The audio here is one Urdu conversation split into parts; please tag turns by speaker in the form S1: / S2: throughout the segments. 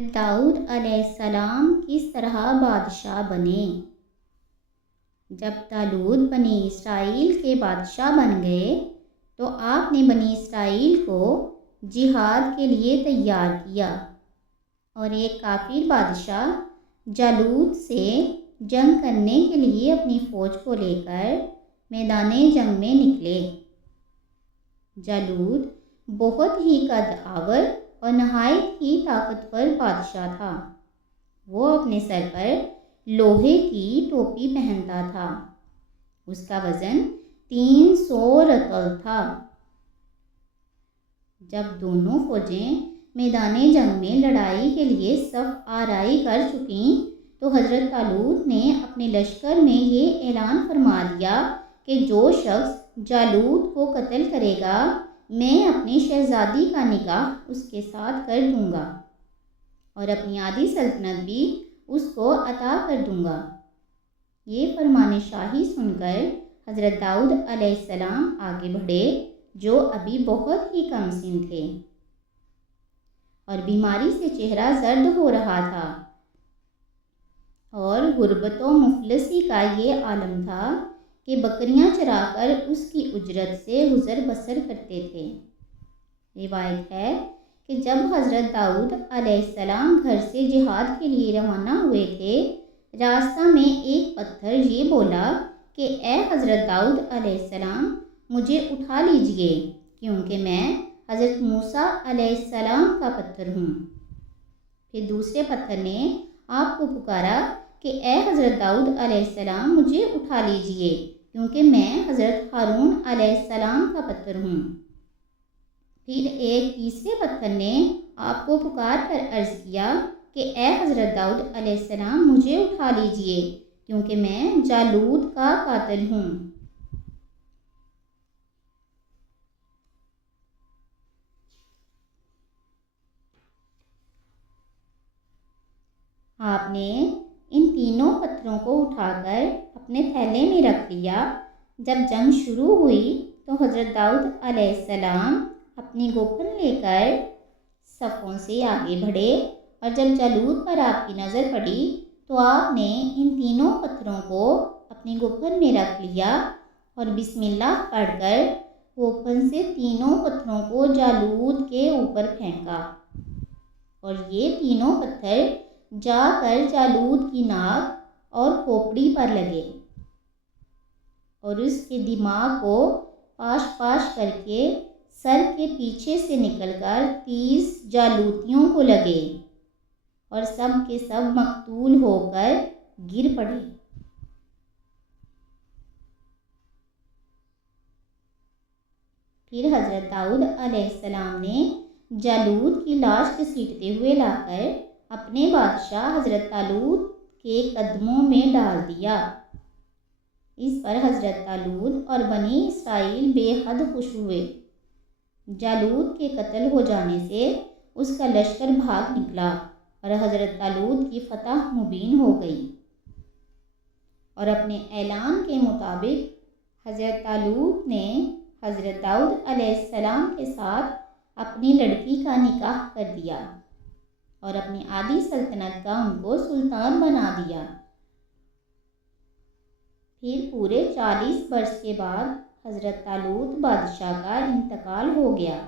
S1: حضرت داؤد علیہ السلام کس طرح بادشاہ بنے؟ جب تالود بنی اسرائیل کے بادشاہ بن گئے، تو آپ نے بنی اسرائیل کو جہاد کے لیے تیار کیا اور ایک کافر بادشاہ جالود سے جنگ کرنے کے لیے اپنی فوج کو لے کر میدان جنگ میں نکلے۔ جالود بہت ہی قد آور اور نہایت ہی طاقتور بادشاہ تھا۔ وہ اپنے سر پر لوہے کی ٹوپی پہنتا تھا۔ اس کا وزن تین سو رتل تھا۔ جب دونوں فوجیں میدان جنگ میں لڑائی کے لیے صف آرائی کر چکیں، تو حضرت تعلق نے اپنے لشکر میں یہ اعلان فرما دیا کہ جو شخص جالود کو قتل کرے گا میں اپنی شہزادی کا نکاح اس کے ساتھ کر دوں گا اور اپنی آدھی سلطنت بھی اس کو عطا کر دوں گا۔ یہ فرمان شاہی سن کر حضرت داؤد علیہ السلام آگے بڑھے، جو ابھی بہت ہی کم سن تھے۔ اور بیماری سے چہرہ زرد ہو رہا تھا۔ اور غربت و مفلسی کا یہ عالم تھا کہ بکریاں چرا کر اس کی اجرت سے گزر بسر کرتے تھے۔ روایت ہے کہ جب حضرت داؤد علیہ السلام گھر سے جہاد کے لیے روانہ ہوئے تھے، راستہ میں ایک پتھر یہ بولا کہ، اے حضرت داؤد علیہ السلام، مجھے اٹھا لیجیے، کیونکہ میں حضرت موسیٰ علیہ السلام کا پتھر ہوں۔ پھر دوسرے پتھر نے آپ کو پکارا کہ اے حضرت داؤد علیہ السلام مجھے اٹھا لیجیے، کیونکہ میں حضرت ہارون علیہ السلام کا پتھر ہوں۔ پھر ایک تیسرے پتھر نے آپ کو پکار کر عرض کیا کہ اے حضرت داؤد علیہ السلام مجھے اٹھا لیجیے، کیونکہ میں جالود کا قاتل ہوں۔ آپ نے ان تینوں پتھروں کو اٹھا کر اپنے تھیلے میں رکھ لیا جب جنگ شروع ہوئی تو حضرت داؤد علیہ السلام اپنی گوپن لے کر صفوں سے آگے بڑھے اور جب جالود پر آپ کی نظر پڑی تو آپ نے ان تینوں پتھروں کو اپنی گوپن میں رکھ لیا اور بسم اللہ پڑھ کر گوپن سے تینوں پتھروں کو جالود کے اوپر پھینکا۔ اور یہ تینوں پتھر جا کر جالود کی ناک اور کھوپڑی پر لگے اور اس کے دماغ کو پاش پاش کر کے سر کے پیچھے سے نکل کر تیس جالوتیوں کو لگے اور سب کے سب مقتول ہو کر گر پڑے پھر حضرت داؤد علیہ السلام نے جالود کی لاش گھسیٹتے ہوئے لا کر اپنے بادشاہ حضرت تالود کے قدموں میں ڈال دیا۔ اس پر حضرت تالود اور بنی اسرائیل بے حد خوش ہوئے۔ جالود کے قتل ہو جانے سے اس کا لشکر بھاگ نکلا اور حضرت تالود کی فتح مبین ہو گئی۔ اور اپنے اعلان کے مطابق حضرت تالود نے حضرت داؤد علیہ السلام کے ساتھ اپنی لڑکی کا نکاح کر دیا۔ اور اپنی آدھی سلطنت کا ان کو سلطان بنا دیا۔ پھر پورے چالیس برس کے بعد حضرت تالوت بادشاہ کا انتقال ہو گیا۔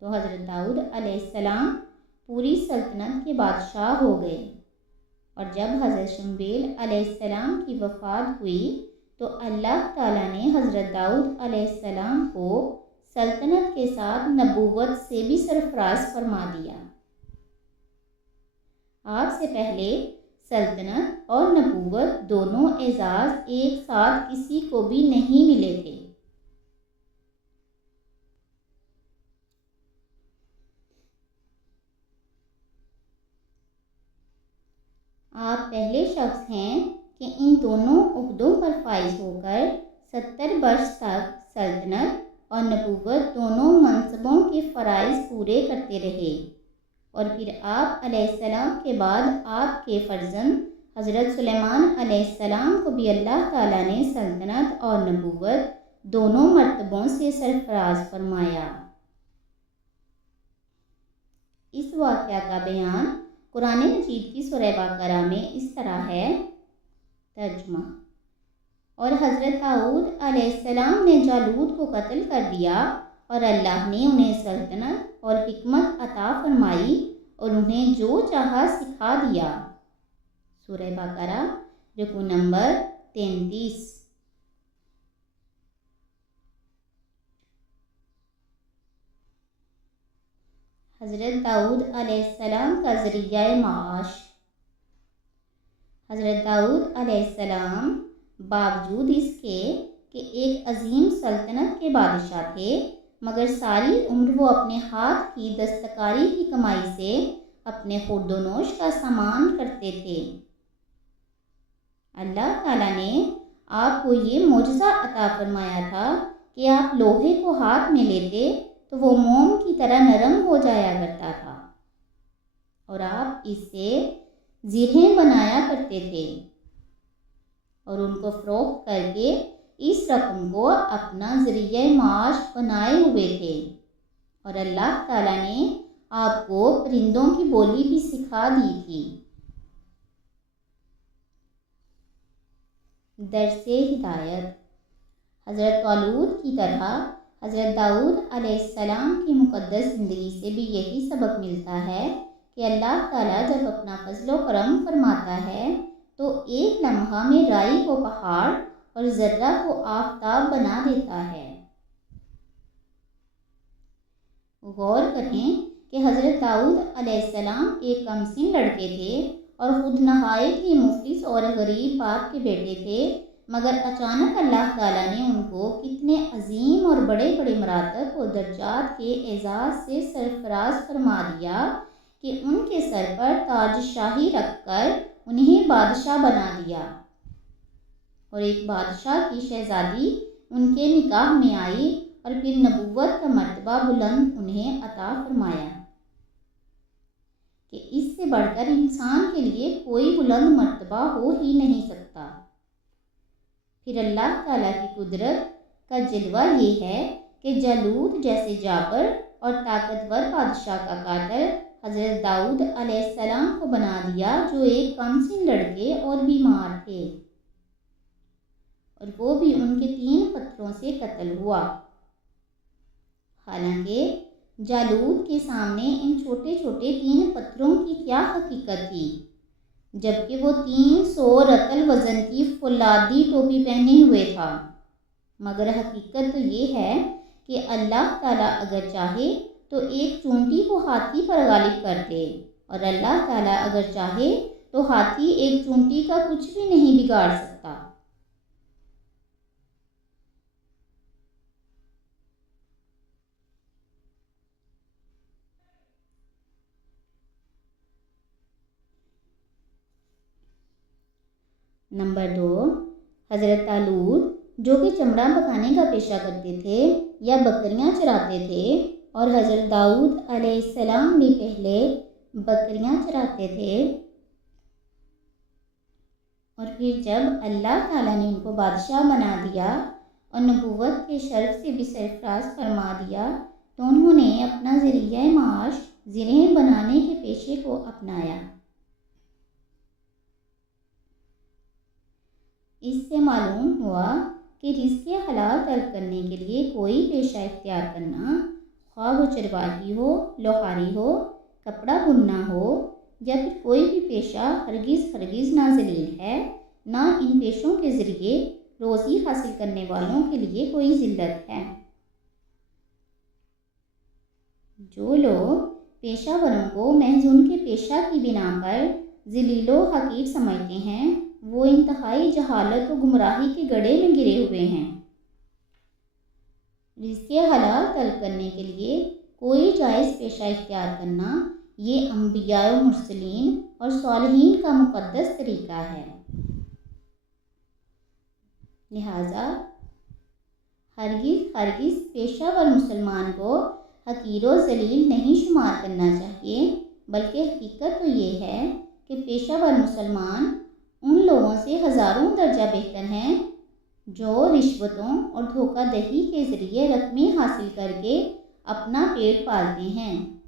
S1: تو حضرت داؤد علیہ السلام پوری سلطنت کے بادشاہ ہو گئے۔ اور جب حضرت شمبیل علیہ السلام کی وفات ہوئی، تو اللہ تعالیٰ نے حضرت داؤد علیہ السلام کو سلطنت کے ساتھ نبوت سے بھی سرفراز فرما دیا۔ آپ سے پہلے سلطنت اور نبوت دونوں اعزاز ایک ساتھ کسی کو بھی نہیں ملے تھے۔ آپ پہلے شخص ہیں کہ ان دونوں عہدوں پر فائز ہو کر ستر برس تک سلطنت اور نبوت دونوں منصبوں کے فرائض پورے کرتے رہے۔ اور پھر آپ علیہ السلام کے بعد آپ کے فرزند حضرت سلیمان علیہ السلام کو بھی اللہ تعالیٰ نے سلطنت اور نبوت دونوں مرتبوں سے سرفراز فرمایا۔ اس واقعہ کا بیان قرآن مجید کی سورہ باقرہ میں اس طرح ہے۔ ترجمہ۔ اور حضرت داؤد علیہ السلام نے جالود کو قتل کر دیا۔ اور اللہ نے انہیں سلطنت اور حکمت عطا فرمائی اور انہیں جو چاہا سکھا دیا۔ سورہ بقرہ رکو نمبر تینتیس۔ حضرت داؤد علیہ السلام کا ذریعہ معاش۔ حضرت داؤد علیہ السلام باوجود اس کے کہ ایک عظیم سلطنت کے بادشاہ تھے مگر ساری عمر وہ اپنے ہاتھ کی دستکاری کی کمائی سے اپنے خود و نوش کا سامان کرتے تھے۔ اللہ تعالیٰ نے آپ کو یہ معجزہ عطا فرمایا تھا کہ آپ لوہے کو ہاتھ میں لیتے تو وہ موم کی طرح نرم ہو جایا کرتا تھا۔ اور آپ اس سے زیرہیں بنایا کرتے تھے اور ان کو فروخت کر کے اس رقم کو اپنا ذریعہ معاش بنائے ہوئے تھے۔ اور اللہ تعالیٰ نے آپ کو پرندوں کی بولی بھی سکھا دی تھی۔ درس ہدایت۔ حضرت طالود کی طرح حضرت داؤد علیہ السلام کی مقدس زندگی سے بھی یہی سبق ملتا ہے کہ اللہ تعالیٰ جب اپنا فضل و کرم فرماتا ہے تو ایک لمحہ میں رائی کو پہاڑ اور ذرہ کو آفتاب بنا دیتا ہے۔ غور کریں کہ حضرت داؤد علیہ السلام ایک کم سن لڑکے تھے اور خود نہایت ہی مفلس اور غریب باپ کے بیٹے تھے، مگر اچانک اللہ تعالیٰ نے ان کو کتنے عظیم اور بڑے بڑے مراتب و درجات کے اعزاز سے سرفراز فرما دیا کہ ان کے سر پر تاج شاہی رکھ کر انہیں بادشاہ بنا دیا۔ اور ایک بادشاہ کی شہزادی ان کے نکاح میں آئی اور پھر نبوت کا مرتبہ بلند انہیں عطا فرمایا کہ اس سے بڑھ کر انسان کے لیے کوئی بلند مرتبہ ہو ہی نہیں سکتا۔ پھر اللہ تعالیٰ کی قدرت کا جلوہ یہ ہے کہ جلود جیسے جابر اور طاقتور بادشاہ کا قاتل حضرت داؤد علیہ السلام کو بنا دیا جو ایک کم سن لڑکے اور بیمار تھے۔ اور وہ بھی ان کے تین پتھروں سے قتل ہوا۔ حالانکہ جالود کے سامنے ان چھوٹے چھوٹے تین پتھروں کی کیا حقیقت تھی؟ جبکہ وہ تین سو رتل وزن کی فولادی ٹوپی پہنے ہوئے تھا۔ مگر حقیقت تو یہ ہے کہ اللہ تعالیٰ اگر چاہے تو ایک چونٹی کو ہاتھی پر غالب کر دے۔ اور اللہ تعالیٰ اگر چاہے تو ہاتھی ایک چونٹی کا کچھ بھی نہیں بگاڑ سکتا۔ نمبر دو، حضرت تعلود جو کہ چمڑا پکانے کا پیشہ کرتے تھے یا بکریاں چراتے تھے، اور حضرت داؤد علیہ السلام بھی پہلے بکریاں چراتے تھے۔ اور پھر جب اللہ تعالیٰ نے ان کو بادشاہ بنا دیا اور نبوت کے شرف سے بھی سرفراز فرما دیا، تو انہوں نے اپنا ذریعہ معاش زرہیں بنانے کے پیشے کو اپنایا۔ اس سے معلوم ہوا کہ رزق حلال ترک کرنے کے لیے کوئی پیشہ اختیار کرنا خواہ وہ چرواہی ہو، لوہاری ہو، کپڑا بننا ہو یا پھر کوئی بھی پیشہ ہرگز ہرگز نہ ذلیل ہے، نہ ان پیشوں کے ذریعے روزی حاصل کرنے والوں کے لیے کوئی ذلت ہے۔ جو لوگ پیشہ وروں کو محض ان کے پیشہ کی بنا پر ذلیل و حقیر سمجھتے ہیں وہ انتہائی جہالت و گمراہی کے گڑے میں گرے ہوئے ہیں۔ رزق حلال طلب کرنے کے لیے کوئی جائز پیشہ اختیار کرنا یہ انبیاء و مرسلین اور صالحین کا مقدس طریقہ ہے۔ لہٰذا ہرگز ہرگز پیشہ ور مسلمان کو حقیر و ذلیل نہیں شمار کرنا چاہیے، بلکہ حقیقت تو یہ ہے کہ پیشہ ور مسلمان ان لوگوں سے ہزاروں درجہ بہتر ہیں جو رشوتوں اور دھوکہ دہی کے ذریعے رقمیں حاصل کر کے اپنا پیٹ پالتے ہیں۔